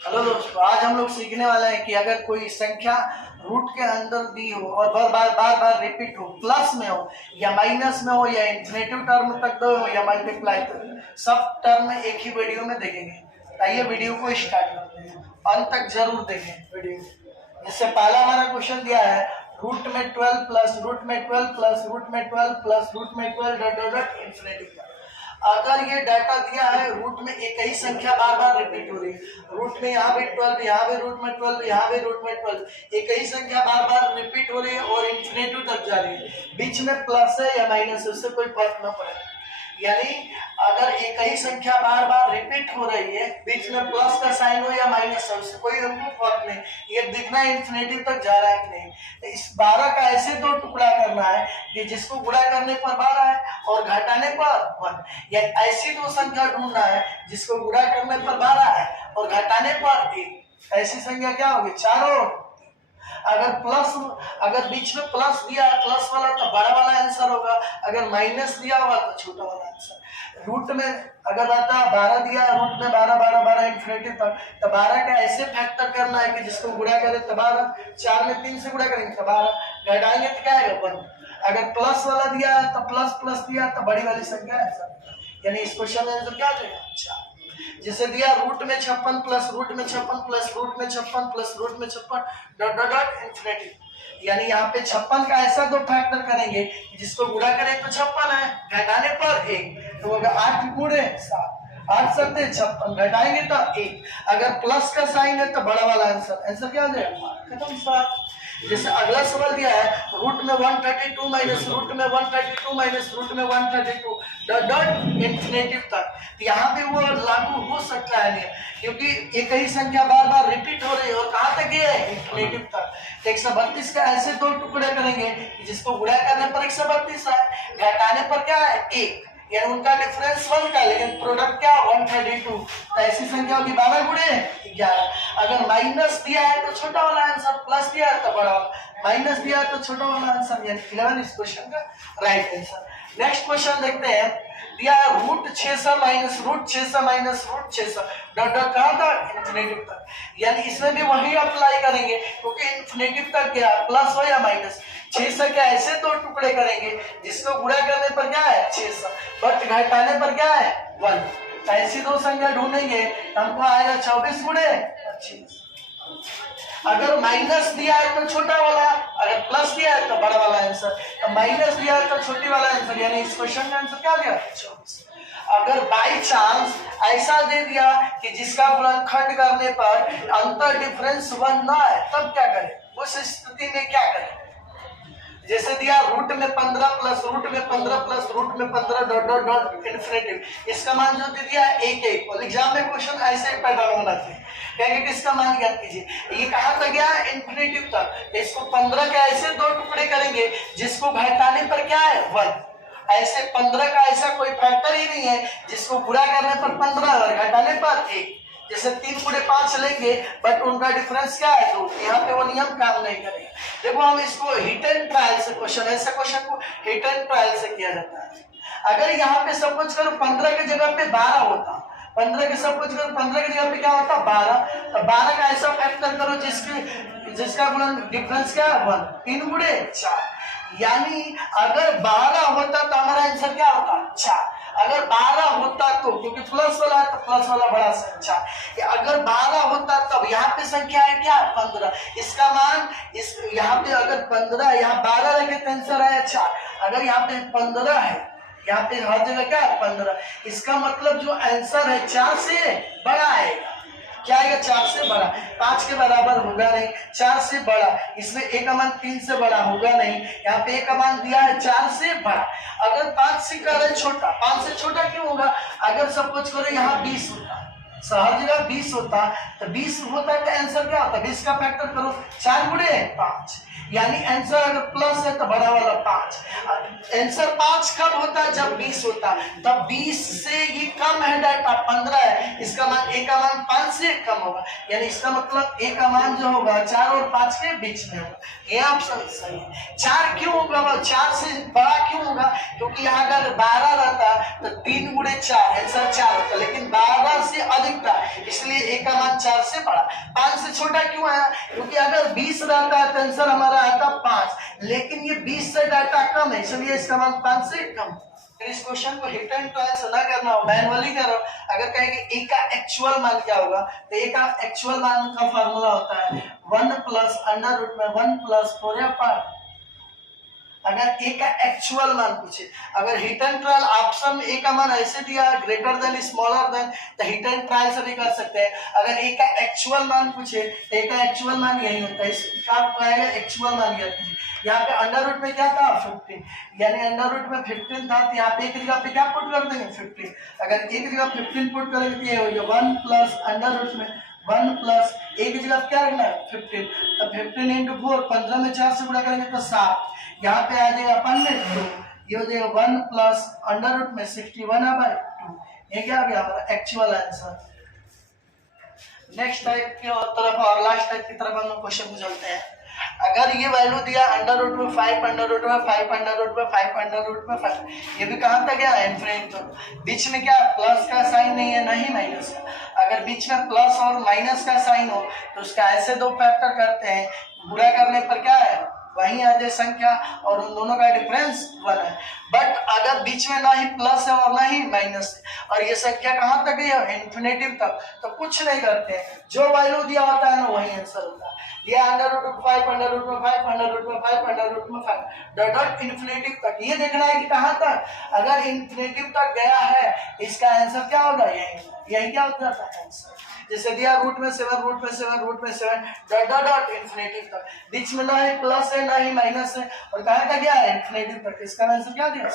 Hello दोस्तों, आज हम लोग सीखने वाले हैं कि अगर कोई संख्या रूट के अंदर दी हो और बार बार रिपीट हो, प्लस में हो या माइनस में हो या इन्फिनेटिव टर्म तक दो हो या मल्टीप्लाई तक, सब टर्म में एक ही वीडियो में देखेंगे। आइए वीडियो को स्टार्ट करते हैं, अंत तक जरूर देखें वीडियो। जिससे पहला हमारा क्वेश्चन दिया है रूट में 12 प्लस रूट में 12 प्लस रूट में 12 प्लस रूट में 12 डॉट डॉट डॉट इन्फिनिटी का। अगर ये डाटा दिया है रूट में एक ही संख्या बार बार रिपीट हो रही है, रूट में यहाँ भी 12, यहाँ भी रूट में 12, यहाँ भी रूट में 12, एक ही संख्या बार बार रिपीट हो रही है और इन्फिनिटी तक जा रही है, बीच में प्लस है या माइनस है उससे कोई फर्क न पड़े। यानी अगर एक ही संख्या बार बार रिपीट हो रही है, बीच में प्लस का साइन हो या माइनस है उससे कोई हमको फर्क नहीं, ये दिखना इन्फिनिटी तक जा रहा है कि नहीं। इस 12 का ऐसे दो टुकड़ा करना है कि जिसको गुणा करने पर 12 है और घटाने पर 1, या ऐसी दो संख्या ढूंढना है जिसको गुणा करने पर 12 है और घटाने पर 1। ऐसी संख्या क्या होगी? चारों। अगर बीच में प्लस दिया है, प्लस वाला तो बड़ा वाला आंसर होगा, अगर माइनस दिया हुआ तो छोटा वाला आंसर। रूट में अगर आता 12 दिया है, रूट में 12 12 12 इन्फिनिटी तक, तो 12 का ऐसे फैक्टर करना है कि जिसको गुणा करे तो 12, 4 में 3 से गुणा करेंगे तो 12, घटाएंगे तो क्या आएगा 1। अगर प्लस वाला दिया है तो प्लस प्लस दिया तो बड़ी वाली संख्या आंसर, यानी इस क्वेश्चन में आंसर क्या आ जाएगा? अच्छा, जिसे दिया रूट में 56 प्लस रूट में 56 प्लस रूट में 56 प्लस रूट में 56 डॉट डॉट डॉट इन्फिनिटी। यानी यहाँ पे 56 का ऐसा दो फैक्टर करेंगे जिसको गुणा करें तो 56 है, घटाने पर 1 तो होगा 8 गुणे 7, 8 सत्ते 56, घटाएंगे तो 1। अगर प्लस का साइन है तो बड़ा वाला आंसर क्या हो जाएगा? खत्म, 7। जैसे अगला सवाल दिया है रूट में 132 माइनस रूट में 132 माइनस रूट में 132 डॉट डॉट इन्फिनिटी तक। यहाँ पे वो लागू हो सकता है नहीं, क्योंकि एक ही संख्या बार बार रिपीट हो रही है और कहाँ तक है? इन्फिनिटी तक। 132 का ऐसे दो टुकड़े करेंगे जिसको गुणा करने पर 132 है, घटाने पर क्या है? 1, यानी उनका डिफरेंस 1 का, लेकिन प्रोडक्ट क्या 132। तो ऐसी संख्या होगी 12 गुणे 11। अगर माइनस दिया है तो छोटा वाला आंसर, प्लस दिया है तो बड़ा वाला, माइनस दिया है तो छोटा वाला आंसर, यानी 11 इस क्वेश्चन का राइट आंसर। नेक्स्ट क्वेश्चन देखते हैं, दिया है root 600 minus root 600 minus root 600 dot dot कहाँ तक? इन्फिनिटी तक। यानी इसमें भी वही अप्लाई करेंगे क्योंकि इन्फिनिटी तक क्या प्लस हो या माइनस। 600 के ऐसे दो टुकड़े करेंगे जिसको गुणा करने पर क्या है? 600, बट घटाने पर क्या है? 1। ऐसी दो संख्या ढूंढेंगे तो हमको आएगा 24 गुणे 25। अगर माइनस दिया है तो छोटा वाला, अगर प्लस दिया है तो बड़ा वाला आंसर, तो माइनस दिया है तो छोटी वाला आंसर, यानी इस क्वेश्चन का आंसर क्या दिया? 24। अगर बाई चांस ऐसा दे दिया कि जिसका गुणनखंड करने पर अंतर डिफरेंस 1 ना है, तब क्या करें? उस स्थिति में क्या करें? जैसे दिया रूट में 15 प्लस रूट में 15 प्लस रूट में 15 डॉट डॉट डॉट इन्फिनिटी, इसका मान जो दे दिया है 1 और एग्जाम में क्वेश्चन ऐसे पैटर्न बनाते हैं, कहेंगे कि इसका मान ज्ञात कीजिए। ये कहाँ तक गया है? इन्फिनिटी तक। इसको 15 के ऐसे दो टुकड़े करेंगे जिसको घटाने पर क्या है? 1। ऐसे 15 का ऐसा कोई फैक्टर ही नहीं है जिसको गुणा करने पर 15 और घटाने पर 1। जैसे 3 गुणे 5 लेंगे बट उनका डिफरेंस क्या है? 2। यहाँ पे वो नियम काम नहीं करेगा। देखो हम इसको हिट एंड ट्रायल से क्वेश्चन, ऐसे क्वेश्चन को हिट एंड ट्रायल से किया जाता है। अगर यहाँ पे सब कुछ करो 15 की जगह पे 12 होता, 15 के सब कुछ करो 15 की जगह पे क्या होता? 12। तो 12 का ऐसा फैक्टर करो जिसका गुणन डिफरेंस क्या है? 1। 3 गुणे 4, यानी अगर 12 होता तो हमारा आंसर क्या होता? 4। अगर 12 होता तो, क्योंकि प्लस वाला है तो प्लस वाला बड़ा संख्या, अगर 12 होता तब यहाँ पे संख्या है क्या? 15। इसका मान इस यहाँ पे अगर 15 यहाँ 12 रखे तो आंसर है 4। अगर यहाँ पे 15 है, यहाँ पे हर जगह क्या है? 15। इसका मतलब जो आंसर है 4 से बड़ा आएगा। क्या आएगा? 4 से बड़ा। 5 के बराबर होगा नहीं, 4 से बड़ा। इसमें a का मान 3 से बड़ा होगा नहीं, यहाँ पे a का मान दिया है 4 से बड़ा। अगर 5 से कर रहे छोटा, 5 से छोटा क्यों होगा? अगर सब कुछ करो यहाँ 20 होता, हर जगह 20 होता, तो 20 होता है तो आंसर क्या होता? 20 का फैक्टर करो 4 गुणे 5, यानी आंसर अगर प्लस है तो बड़ा वाला 5। आंसर 5 कब होता है? जब 20 होता, तब 20 से ये कम है डाटा 15 है, इसका मान a का मान 5 से कम होगा, यानी इसका मतलब a का मान जो होगा 4 और 5 के बीच में होगा। ये ऑप्शन सही है। 4 क्यों होगा? 4 से बड़ा क्यों होगा? क्योंकि यहाँ अगर 12 रहता तो 3 गुणे 4 आंसर 4 होता, लेकिन 12 से अधिक नहीं था, इसलिए ए का मान 4 से बड़ा। 5 से छोटा क्यों आया? क्योंकि अगर 20 रहता तो आंसर हमारा आता 5, लेकिन ये 20 से डाटा कम है, इसलिए इसका मान 5 से कम। इस क्वेश्चन को हिट एंड ट्रायल से ना करना हो, मैनुअली करो। अगर कहेंगे ए का एक्चुअल मान क्या होगा, तो ए का एक्चुअल मान का फार्मूला होता है 1 प्लस अंडर रूट में 1 प्लस 4 पार्ट। अगर ए का एक्चुअल मान पूछे, अगर हिट एंड ट्रायल ऑप्शन में ए का मान ऐसे दिया ग्रेटर देन स्मॉलर देन, तो हिट एंड ट्रायल से भी कर सकते हैं। अगर ए का एक्चुअल मान पूछे तो ए का एक्चुअल मान यही होता है, इसका आपको एक्चुअल मान याद कीजिए। यहाँ पे अंडर रूट में क्या था 15, यानी अंडर रूट में 15 था, तो यहाँ पे एक जगह पे क्या पुट कर देंगे 15। अगर एक जगह 15 पुट करेंगे तो ये हो गया 1 प्लस अंडर रूट में 1 प्लस एक जगह क्या रखना है 15, तो 15 इंटू 4, 15 में 4 से गुणा करेंगे तो 7, यहाँ पे आ जाएगा अपन में 2, ये हो जाएगा 1 प्लस अंडर रूट में 61/2। ये क्या आ गया हमारा एक्चुअल आंसर। नेक्स्ट टाइप की तरफ और लास्ट टाइप की तरफ हम क्वेश्चन को चलते हैं। अगर ये वैल्यू दिया अंडर रूट में 5 अंडर रूट में 5 अंडर रूट में 5 अंडर रूट में 5, ये भी कहाँ तक गया इनफिनिट, तो बीच में क्या प्लस का साइन नहीं है, नहीं माइनस का। अगर बीच में प्लस और माइनस का साइन हो तो उसका ऐसे दो फैक्टर करते हैं, बुरा करने पर क्या है वही आ जाए संख्या, और उन दोनों का डिफरेंस 1 है। बट अगर बीच में ना ही प्लस है और ना ही माइनस है, और ये संख्या कहाँ तक गई है इन्फिनेटिव तक, तो कुछ नहीं करते हैं, जो वैल्यू दिया होता है ना वही आंसर होता है। ये अंडर रूट में 5 अंडर रूट में 5 अंडर रूट में 5 अंडर रूट में 5 डॉट डॉट इन्फिनेटिव तक, ये देखना है कि कहाँ तक। अगर इन्फिनेटिव तक गया है इसका आंसर क्या होगा, यही क्या होता है आंसर। जैसे दिया रूट में 7 रूट में 7 रूट में 7 डॉट डॉट डॉट इन्फिनेटिव तक, बीच में ना ही प्लस है ना ही माइनस है, और कहाँ तक गया है इन्फिनेटिव तक, इसका आंसर क्या दिया।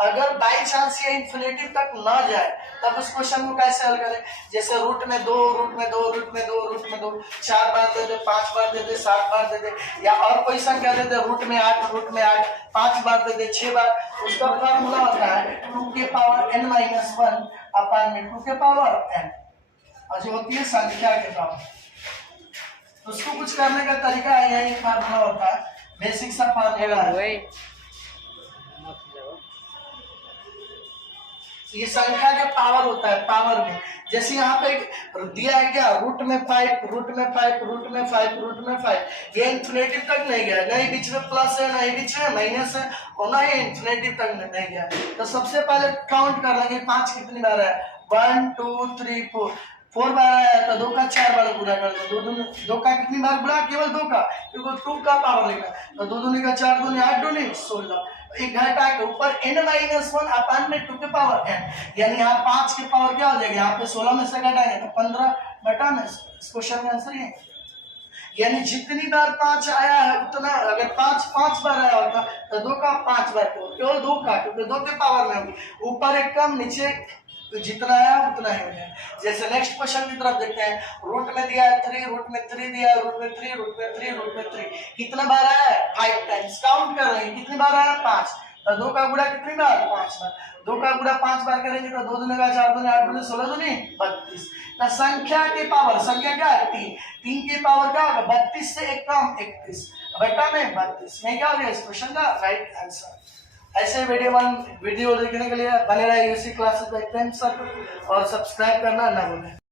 अगर बाई चांस ये इन्फिनेटिव तक ना जाए तब उस क्वेश्चन को कैसे हल करें। जैसे रूट में 2 रूट में 2 रूट में 2 रूट में 2 4 बार दे दे, 5 बार दे दे, 7 बार दे दे, या और कोई संख्या दे दे रूट में 8 5 बार दे दे, 6 बार, उसका फॉर्मूला होता है 2 के पावर n माइनस 1 अपन में 2 के पावर n, और जो होती है संख्या के पावर। उसको कुछ करने का तरीका है, यही फार्मूला होता है, बेसिक सा फार्मूला है। ये संख्या के पावर होता है, पावर में। जैसे यहाँ पे दिया है क्या रूट में 5 रूट में 5 रूट में 5 रूट में 5, ये इन्फिनेटिव तक नहीं गया, नहीं बीच में प्लस है नहीं बीच में माइनस है, और ना ही इन्फिनेटिव तक नहीं गया। तो सबसे पहले काउंट कर लेंगे 5 कितनी बार है, 1 2 3 4 बार आया तो 2 का 4 बार गुणा कर दो, 2 का कितनी बार गुणा, केवल 2 का, क्योंकि 2 का पावर लेगा, तो 2 दूनी का 4 दूनी 8 दूनी 16, एक घटा के ऊपर n माइनस 1 अपन में 2 के पावर n, यानी यहाँ 5 के पावर क्या हो जाएगा, यहाँ पे 16 में से घटाएंगे तो 15 बटा में। इस क्वेश्चन का आंसर ये, यानी जितनी बार 5 आया है उतना, अगर 5 बार आया होता तो 2 का 5 बार केवल 2 का, क्योंकि 2 के पावर में होगी, ऊपर एक कम नीचे तो जितना आया उतना ही हो जाए। जैसे नेक्स्ट क्वेश्चन की तरफ देखते हैं। रूट में दिया है 3 रूट में 3 दिया है, रूट में 3 रूट में 3 रूट में 3, कितना बार आया है 5 टाइम्स, काउंट कर रहे हैं कितनी बार आया 5, तो 2 का गुणा कितनी बार 5 बार, 2 का गुणा 5 बार करेंगे तो 2 दूनी का 4 दूनी 8 दूनी 16 दूनी 32। तो संख्या के पावर, संख्या क्या है 3 के पावर क्या होगा 32 से एक कम 31 बटा में 32, में क्या हो गया इस क्वेश्चन का राइट आंसर। ऐसे वीडियो देखने के लिए बने रहिए इसी क्लासेस देखते हैं सर, और सब्सक्राइब करना ना भूलें।